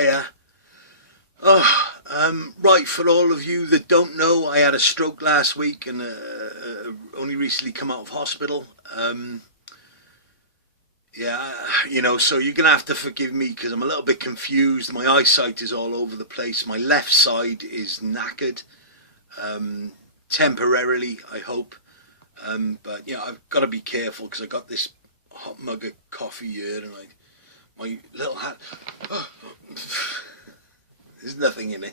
Hiya. Right, for all of you that don't know, I had a stroke last week and only recently come out of hospital. Yeah, you know, so you're going to have to forgive me because I'm a little bit confused. My eyesight is all over the place. My left side is knackered, temporarily, I hope. But, yeah, I've got to be careful because I got this hot mug of coffee here and my little hat... There's nothing in it.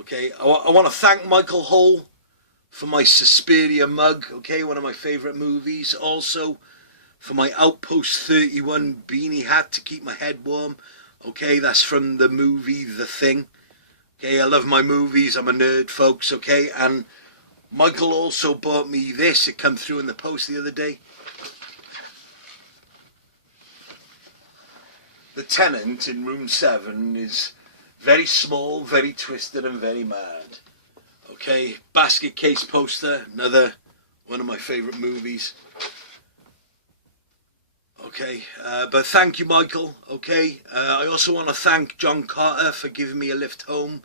Okay, I want to thank Michael Hall for my Suspiria mug, okay, one of my favourite movies. Also, for my Outpost 31 beanie hat to keep my head warm. Okay, that's from the movie The Thing. Okay, I love my movies, I'm a nerd, folks, okay. And Michael also bought me this, it came through in the post the other day. The tenant in room 7 is very small, very twisted and very mad. Okay, basket case poster, another one of my favourite movies. Okay, but thank you, Michael. Okay, I also want to thank John Carter for giving me a lift home.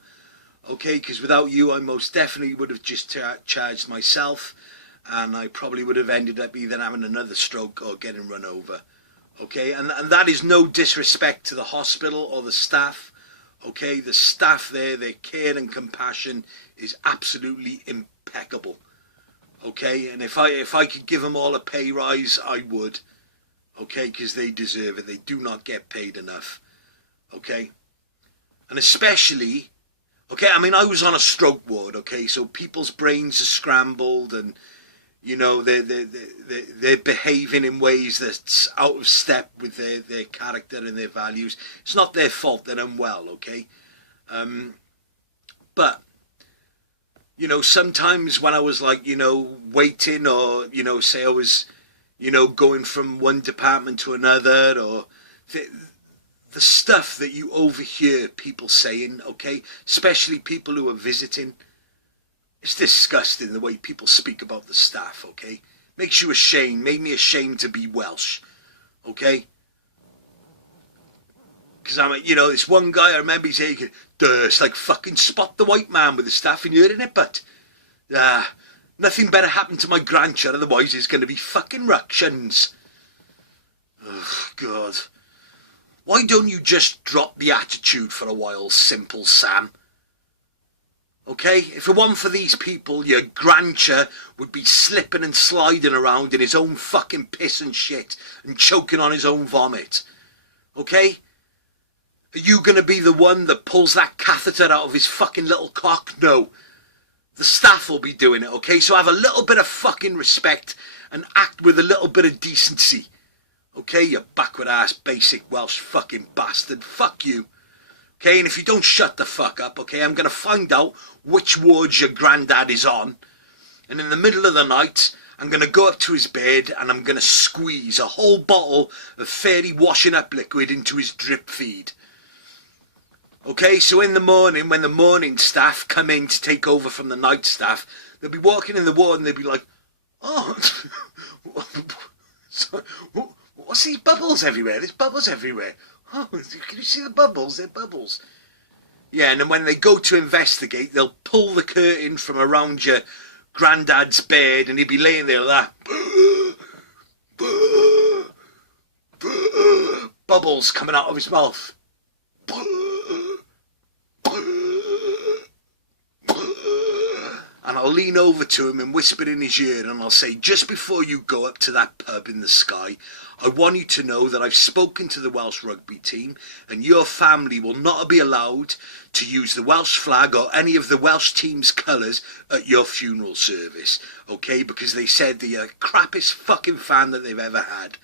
Okay, because without you I most definitely would have just charged myself and I probably would have ended up either having another stroke or getting run over. Okay, and that is no disrespect to the hospital or the staff. Okay, the staff there, their care and compassion is absolutely impeccable. Okay, and if I could give them all a pay rise, I would. Okay, because they deserve it. They do not get paid enough. Okay, and especially, okay, I mean, I was on a stroke ward. Okay, so people's brains are scrambled, and you know they're behaving in ways that's out of step with their character and their values. It's not their fault they're unwell, okay? But you know, sometimes when I was like, you know, waiting, or you know, say I was, you know, going from one department to another, or the stuff that you overhear people saying, okay, especially people who are visiting. It's disgusting the way people speak about the staff, okay? Makes you ashamed, made me ashamed to be Welsh, okay? Because I'm, you know, this one guy, I remember he's saying, it's like fucking Spot the White Man with the staff and you're in it, but nothing better happened to my grandchild, otherwise it's going to be fucking ructions. Oh, God. Why don't you just drop the attitude for a while, Simple Sam? Okay, if it weren't for these people, your grandchild would be slipping and sliding around in his own fucking piss and shit and choking on his own vomit. Okay? Are you going to be the one that pulls that catheter out of his fucking little cock? No. The staff will be doing it, okay? So have a little bit of fucking respect and act with a little bit of decency. Okay, you backward ass basic Welsh fucking bastard. Fuck you. Okay, and if you don't shut the fuck up, okay, I'm going to find out which wards your granddad is on. And in the middle of the night, I'm going to go up to his bed and I'm going to squeeze a whole bottle of fairy washing up liquid into his drip feed. Okay, so in the morning, when the morning staff come in to take over from the night staff, they'll be walking in the ward and they'll be like, oh, what's these bubbles everywhere? There's bubbles everywhere. Oh, can you see the bubbles? They're bubbles. Yeah, and then when they go to investigate, they'll pull the curtain from around your granddad's bed and he'll be laying there like that. Bubbles coming out of his mouth. And I'll lean over to him and whisper in his ear and I'll say, just before you go up to that pub in the sky, I want you to know that I've spoken to the Welsh rugby team and your family will not be allowed to use the Welsh flag or any of the Welsh team's colours at your funeral service, okay? Because they said they're the crappiest fucking fan that they've ever had.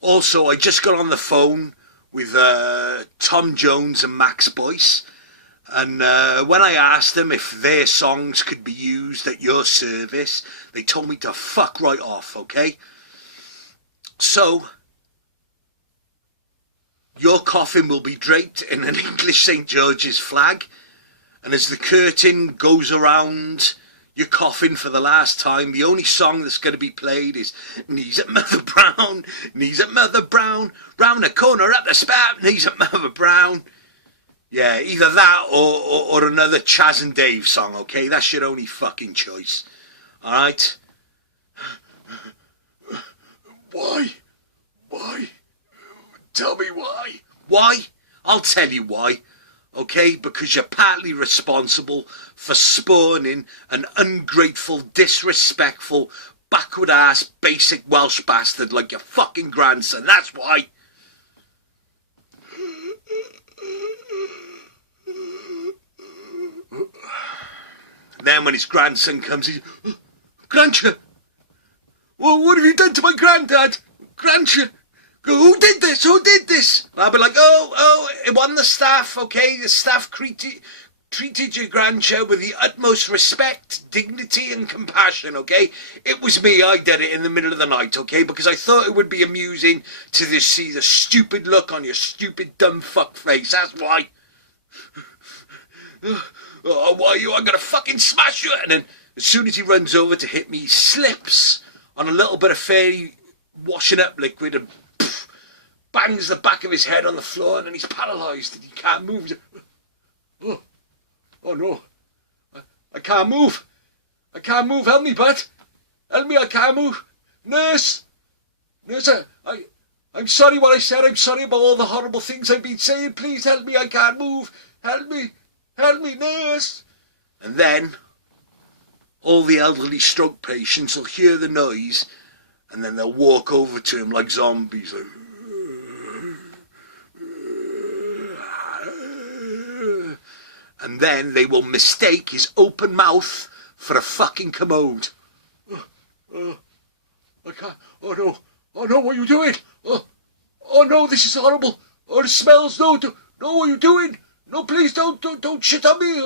Also, I just got on the phone with Tom Jones and Max Boyce. And when I asked them if their songs could be used at your service, they told me to fuck right off, okay? So, your coffin will be draped in an English St. George's flag, and as the curtain goes around your coffin for the last time, the only song that's going to be played is Knees at Mother Brown, Knees at Mother Brown, round the corner up the spout, Knees at Mother Brown. Yeah, either that or another Chaz and Dave song, okay? That's your only fucking choice. Alright? Why? Why? Tell me why. Why? I'll tell you why. Okay? Because you're partly responsible for spawning an ungrateful, disrespectful, backward ass, basic Welsh bastard like your fucking grandson. That's why. Then when his grandson comes, he's, Grandcha, well, what have you done to my granddad? Grandcha, who did this? Who did this? And I'll be like, it wasn't the staff, okay? The staff treated your grandchild with the utmost respect, dignity and compassion, okay? It was me, I did it in the middle of the night, okay? Because I thought it would be amusing to just see the stupid look on your stupid dumb fuck face, that's why. Oh, why are you? I'm going to fucking smash you. And then as soon as he runs over to hit me, he slips on a little bit of fairy washing up liquid and bangs the back of his head on the floor, and then he's paralysed and he can't move. Oh no, I can't move. I can't move. Help me, Pat. Help me, I can't move. Nurse, I'm sorry what I said. I'm sorry about all the horrible things I've been saying. Please help me, I can't move. Help me, nurse. And then all the elderly stroke patients will hear the noise, and then they'll walk over to him like zombies. Like, and then they will mistake his open mouth for a fucking commode. I can't. Oh no, what are you doing? Oh no, this is horrible. Oh, it smells. No, what are you doing? No, please don't shit on me.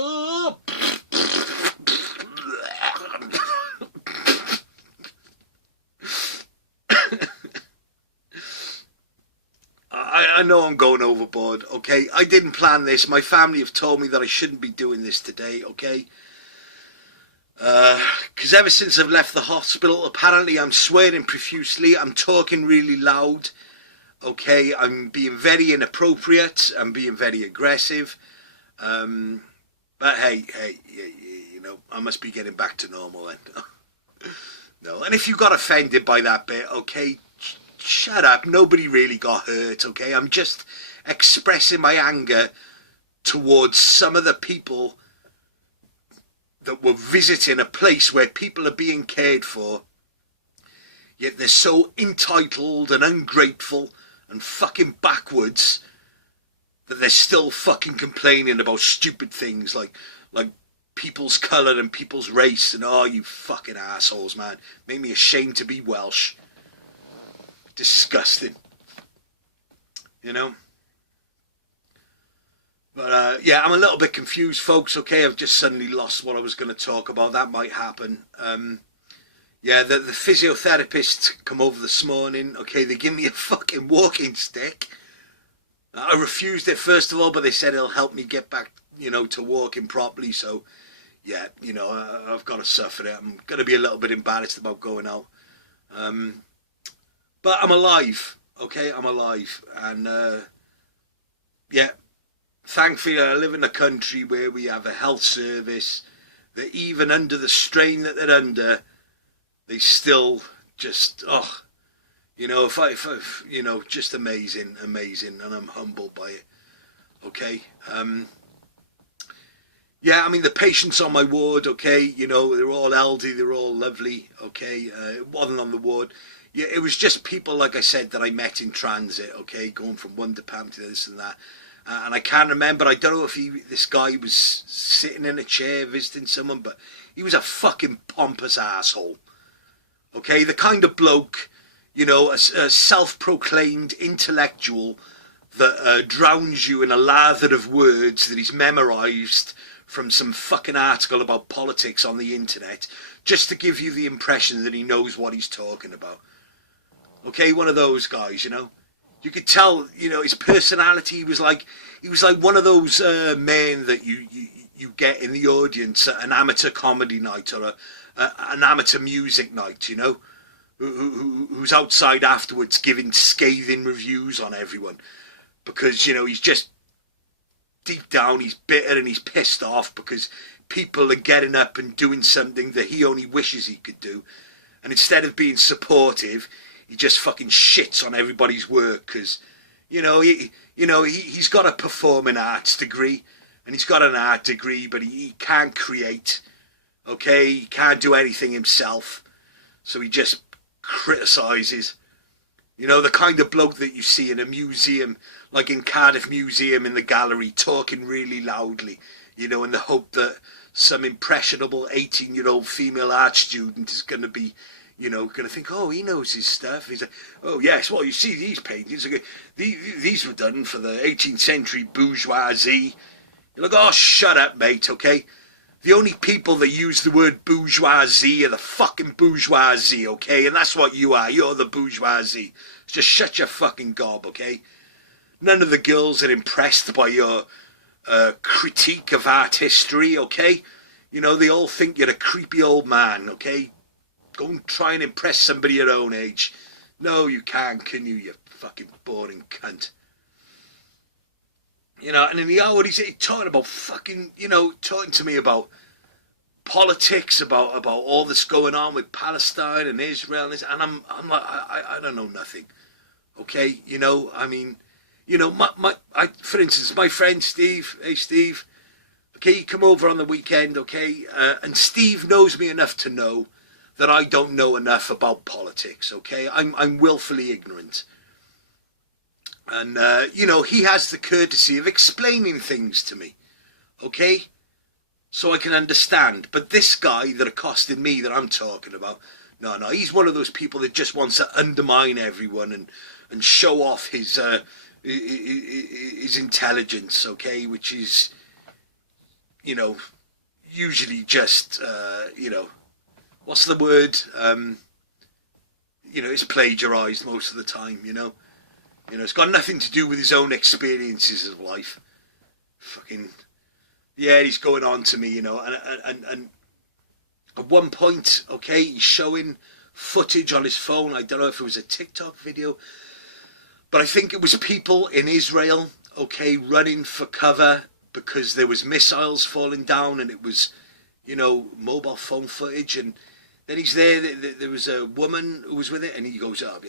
I know I'm going overboard, okay? I didn't plan this. My family have told me that I shouldn't be doing this today, okay? Because ever since I've left the hospital, apparently I'm swearing profusely. I'm talking really loud, okay? I'm being very inappropriate. I'm being very aggressive. But hey, you know, I must be getting back to normal then. No, and if you got offended by that bit, okay, shut up. Nobody really got hurt, okay? I'm just expressing my anger towards some of the people that were visiting a place where people are being cared for, yet they're so entitled and ungrateful and fucking backwards that they're still fucking complaining about stupid things like people's colour and people's race, and oh, you fucking assholes, man. Made me ashamed to be Welsh. Disgusting. You know? But yeah, I'm a little bit confused, folks, okay? I've just suddenly lost what I was going to talk about. That might happen. Yeah, the physiotherapist come over this morning, okay? They give me a fucking walking stick. I refused it first of all, but they said it'll help me get back, you know, to walking properly. So, yeah, you know, I've got to suffer it. I'm going to be a little bit embarrassed about going out. But I'm alive, okay? I'm alive. And, yeah, thankfully I live in a country where we have a health service that even under the strain that they're under, they still just, oh, you know, if I you know, just amazing, and I'm humbled by it, okay? Yeah, I mean, the patients on my ward, okay, you know, they're all elderly, they're all lovely, okay? It wasn't on the ward. Yeah, it was just people, like I said, that I met in transit, okay, going from one department to this and that. And I can't remember, I don't know if this guy was sitting in a chair visiting someone, but he was a fucking pompous asshole, okay? The kind of bloke, you know, a self-proclaimed intellectual that drowns you in a lather of words that he's memorised from some fucking article about politics on the internet, just to give you the impression that he knows what he's talking about. Okay, one of those guys, you know. You could tell, you know, his personality was like, he was like one of those men that you get in the audience at an amateur comedy night or an amateur music night, you know. Who's outside afterwards giving scathing reviews on everyone because, you know, he's just deep down he's bitter and he's pissed off because people are getting up and doing something that he only wishes he could do. And instead of being supportive, he just fucking shits on everybody's work because, he's got a performing arts degree and he's got an art degree, but he can't create, okay? He can't do anything himself. So he just criticises. The kind of bloke that you see in a museum, like in Cardiff Museum in the gallery, talking really loudly, in the hope that some impressionable 18-year-old female art student is going to be, going to think, oh, he knows his stuff. He's like, oh, yes, well, you see these paintings, okay, these were done for the 18th century bourgeoisie. You're like, oh, shut up, mate, okay? The only people that use the word bourgeoisie are the fucking bourgeoisie, okay? And that's what you are. You're the bourgeoisie. Just shut your fucking gob, okay? None of the girls are impressed by your critique of art history, okay? They all think you're a creepy old man, okay? Go and try and impress somebody your own age. No, you can't, can you fucking boring cunt? And in the hour he's talking about fucking, talking to me about politics, about all this going on with Palestine and Israel, and I'm like, I don't know nothing, okay? For instance, my friend Steve, hey Steve, okay, he come over on the weekend, okay, and Steve knows me enough to know that I don't know enough about politics, okay? I'm willfully ignorant. And, he has the courtesy of explaining things to me, okay? So I can understand. But this guy that accosted me that I'm talking about, no, he's one of those people that just wants to undermine everyone and show off his intelligence, okay? Which is, usually just, what's the word? It's plagiarised most of the time, it's got nothing to do with his own experiences of life. Fucking, yeah, he's going on to me, and at one point, okay, he's showing footage on his phone. I don't know if it was a TikTok video, but I think it was people in Israel, okay, running for cover because there was missiles falling down and it was, mobile phone footage. And then he's there was a woman who was with it, and he goes, oh,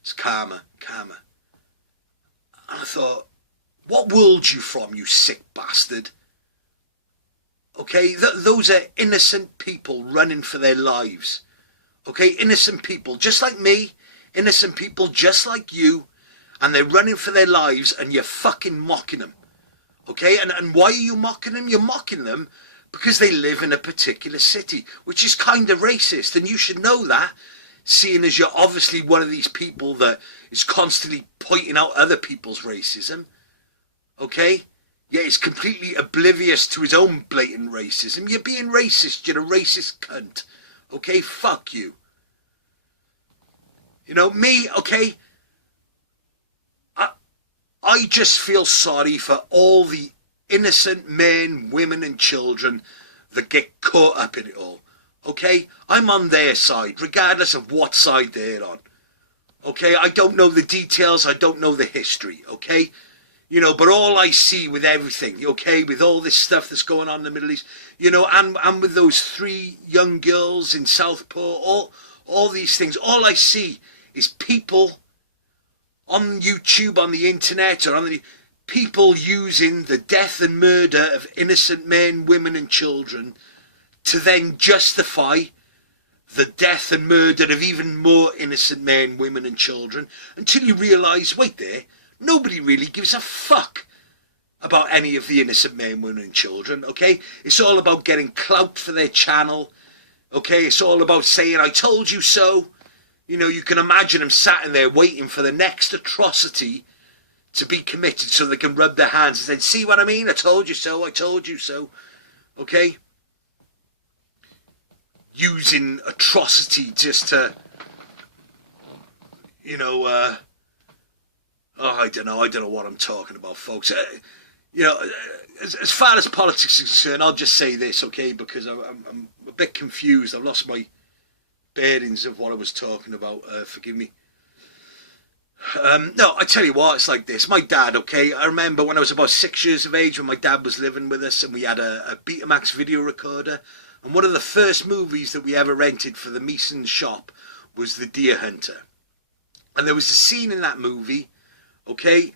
it's karma. And I thought, what world you from, you sick bastard? Okay, those are innocent people running for their lives. Okay, innocent people just like me, innocent people just like you, and they're running for their lives and you're fucking mocking them. Okay, and why are you mocking them? You're mocking them because they live in a particular city, which is kind of racist, and you should know that, seeing as you're obviously one of these people that is constantly pointing out other people's racism, okay? Yeah, he's completely oblivious to his own blatant racism. You're being racist, you're a racist cunt, okay? Fuck you. Me, okay? I just feel sorry for all the innocent men, women and children that get caught up in it all. Okay, I'm on their side, regardless of what side they're on. Okay, I don't know the details, I don't know the history, okay? But all I see with everything, okay, with all this stuff that's going on in the Middle East, and with those 3 young girls in Southport, all these things, all I see is people on YouTube, on the internet, or people using the death and murder of innocent men, women and children to then justify the death and murder of even more innocent men, women and children, until you realise, wait there, nobody really gives a fuck about any of the innocent men, women and children, okay? It's all about getting clout for their channel, okay? It's all about saying, I told you so. You can imagine them sat in there waiting for the next atrocity to be committed so they can rub their hands and say, see what I mean? I told you so, okay? Using atrocity just to, I don't know what I'm talking about, folks. As far as politics is concerned, I'll just say this, okay, because I'm a bit confused. I've lost my bearings of what I was talking about. Forgive me. No, I tell you what, it's like this. My dad, okay, I remember when I was about 6 years of age when my dad was living with us and we had a Betamax video recorder. And one of the first movies that we ever rented for the Meeson shop was The Deer Hunter. And there was a scene in that movie, okay,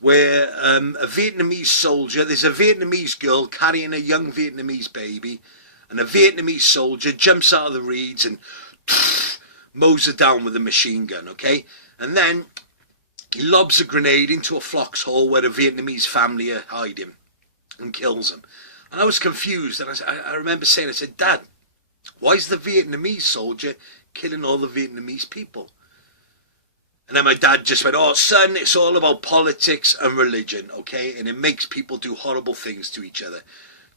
where a Vietnamese soldier, there's a Vietnamese girl carrying a young Vietnamese baby, and a Vietnamese soldier jumps out of the reeds and mows her down with a machine gun, okay? And then he lobs a grenade into a foxhole where a Vietnamese family are hiding and kills him. And I was confused, and I remember saying, I said, Dad, why is the Vietnamese soldier killing all the Vietnamese people? And then my dad just went, oh, son, it's all about politics and religion, okay? And it makes people do horrible things to each other.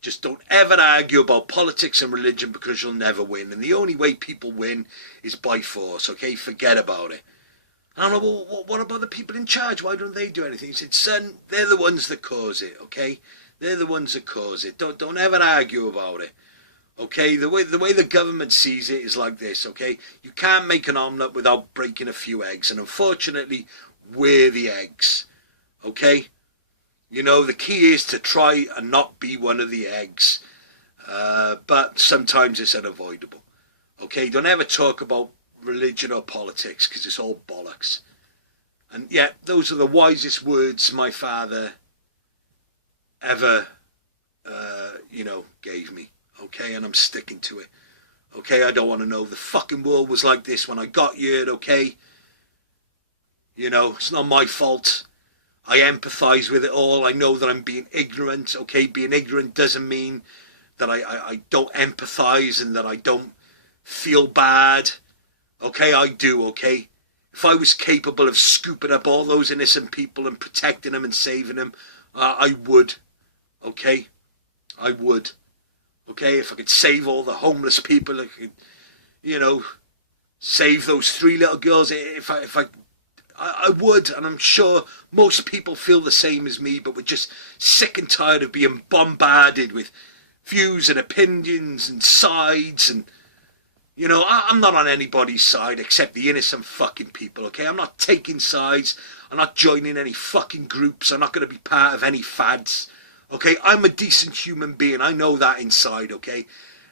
Just don't ever argue about politics and religion because you'll never win. And the only way people win is by force, okay? Forget about it. I don't know, well, what about the people in charge? Why don't they do anything? He said, son, they're the ones that cause it, okay? They're the ones that cause it. Don't ever argue about it, okay? The way the government sees it is like this, okay? You can't make an omelette without breaking a few eggs, and unfortunately, we're the eggs, okay? You know, the key is to try and not be one of the eggs, but sometimes it's unavoidable, okay? Don't ever talk about religion or politics because it's all bollocks. And yeah, those are the wisest words my father ever gave me, okay? And I'm sticking to it, okay? I don't want to know the fucking world was like this when I got here, okay? You know, it's not my fault. I empathise with it all. I know that I'm being ignorant, okay? Being ignorant doesn't mean that I don't empathise and that I don't feel bad. Okay, I do, okay? If I was capable of scooping up all those innocent people and protecting them and saving them, I would, okay? I would, okay? If I could save all the homeless people, I could, save those 3 little girls, I would, and I'm sure most people feel the same as me, but we're just sick and tired of being bombarded with views and opinions and sides and... I'm not on anybody's side except the innocent fucking people, okay? I'm not taking sides. I'm not joining any fucking groups. I'm not going to be part of any fads, okay? I'm a decent human being. I know that inside, okay?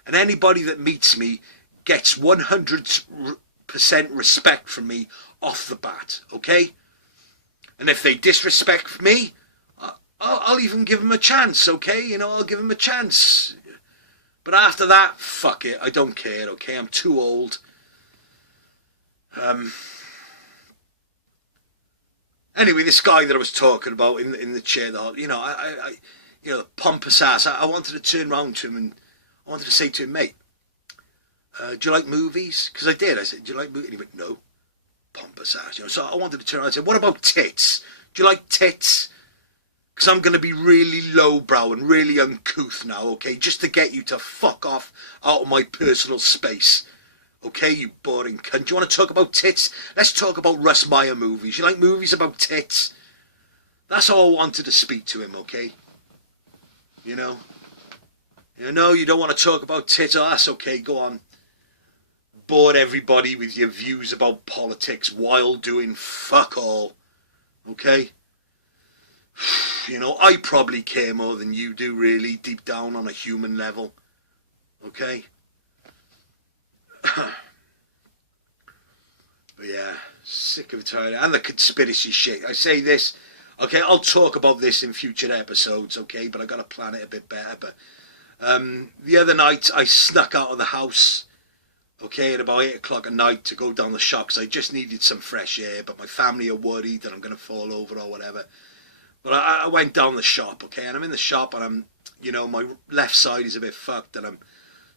And anybody that meets me gets 100% respect from me off the bat, okay? And if they disrespect me, I'll even give them a chance, okay? I'll give them a chance. But after that, fuck it, I don't care, okay? I'm too old. Anyway, this guy that I was talking about in the chair, the pompous ass, I wanted to turn round to him and I wanted to say to him, mate, do you like movies? Because I did. I said, do you like movies? And he went, no. Pompous ass, So I wanted to turn around and say, what about tits? Do you like tits? Because I'm going to be really lowbrow and really uncouth now, okay? Just to get you to fuck off out of my personal space. Okay, you boring cunt. Do you want to talk about tits? Let's talk about Russ Meyer movies. You like movies about tits? That's all I wanted to speak to him, okay? You don't want to talk about tits. Oh, that's okay, go on. Bored everybody with your views about politics while doing fuck all. Okay? I probably care more than you do, really, deep down on a human level. Okay? But yeah, sick of tired. And the conspiracy shit. I say this, okay, I'll talk about this in future episodes, okay, but I got to plan it a bit better. But the other night, I snuck out of the house, okay, at about 8 o'clock at night to go down the shop because I just needed some fresh air, but my family are worried that I'm going to fall over or whatever. But I went down the shop, okay, and I'm in the shop and I'm, my left side is a bit fucked and I'm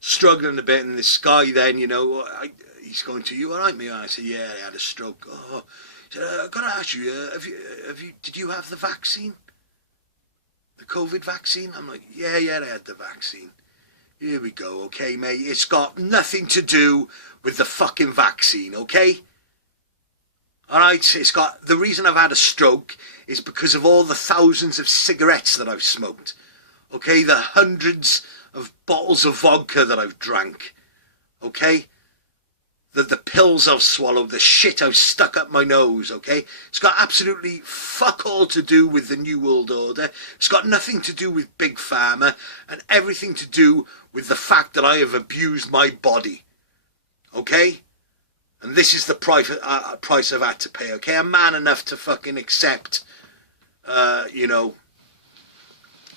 struggling a bit, and this guy then, he's going to, you all right, mate? I said, yeah, I had a stroke. Oh, he said, I've got to ask you, did you have the vaccine? The COVID vaccine? I'm like, yeah, I had the vaccine. Here we go, okay, mate? It's got nothing to do with the fucking vaccine, okay? Alright, it's got, the reason I've had a stroke is because of all the thousands of cigarettes that I've smoked. Okay, the hundreds of bottles of vodka that I've drank. Okay? the pills I've swallowed, the shit I've stuck up my nose, okay? It's got absolutely fuck all to do with the New World Order. It's got nothing to do with Big Pharma, and everything to do with the fact that I have abused my body, okay? And this is the price I've had to pay, okay? I'm man enough to fucking accept, you know,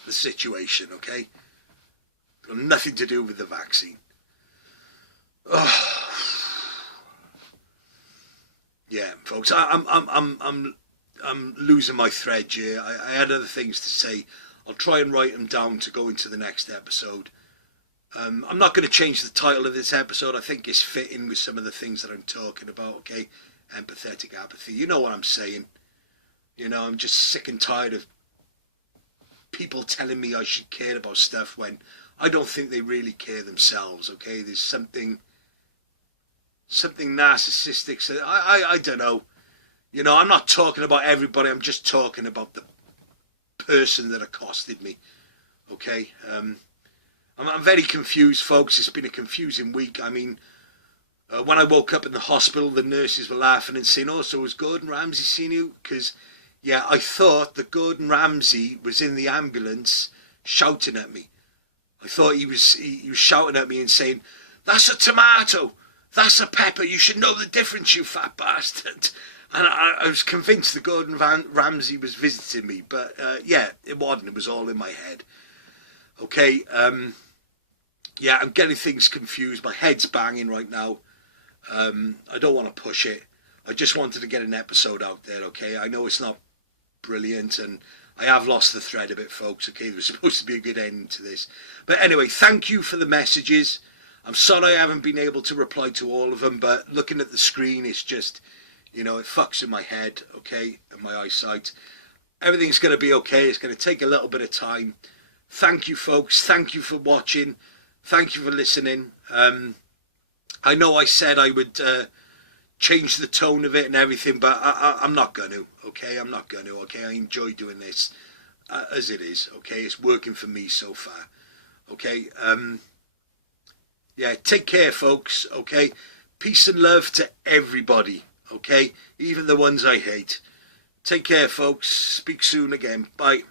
the situation, okay? It's got nothing to do with the vaccine. Oh. Yeah, folks, I'm losing my thread here. I had other things to say. I'll try and write them down to go into the next episode. I'm not going to change the title of this episode. I think it's fitting with some of the things that I'm talking about, okay? Empathetic, apathy. You know what I'm saying. You know, I'm just sick and tired of people telling me I should care about stuff when I don't think they really care themselves, okay? There's something narcissistic. So I don't know. You know, I'm not talking about everybody. I'm just talking about the person that accosted me, okay? I'm very confused, folks. It's been a confusing week. I mean, when I woke up in the hospital, the nurses were laughing and saying, oh, so has Gordon Ramsay seen you? Because, yeah, I thought that Gordon Ramsay was in the ambulance shouting at me. I thought he was shouting at me and saying, that's a tomato, that's a pepper, you should know the difference, you fat bastard. And I was convinced that Gordon Ramsay was visiting me, but yeah, it wasn't. It was all in my head. Okay, yeah, I'm getting things confused. My head's banging right now. I don't want to push it. I just wanted to get an episode out there, okay? I know it's not brilliant, and I have lost the thread a bit, folks, okay? There was supposed to be a good end to this. But anyway, thank you for the messages. I'm sorry I haven't been able to reply to all of them, but looking at the screen, it's just, you know, it fucks in my head, okay, and my eyesight. Everything's going to be okay. It's going to take a little bit of time. Thank you, folks. Thank you for watching. Thank you for listening. I know I said I would change the tone of it and everything, but I'm not going to, okay? I'm not going to, okay? I enjoy doing this as it is, okay? It's working for me so far, okay? Yeah, take care, folks, okay? Peace and love to everybody, okay? Even the ones I hate. Take care, folks. Speak soon again. Bye.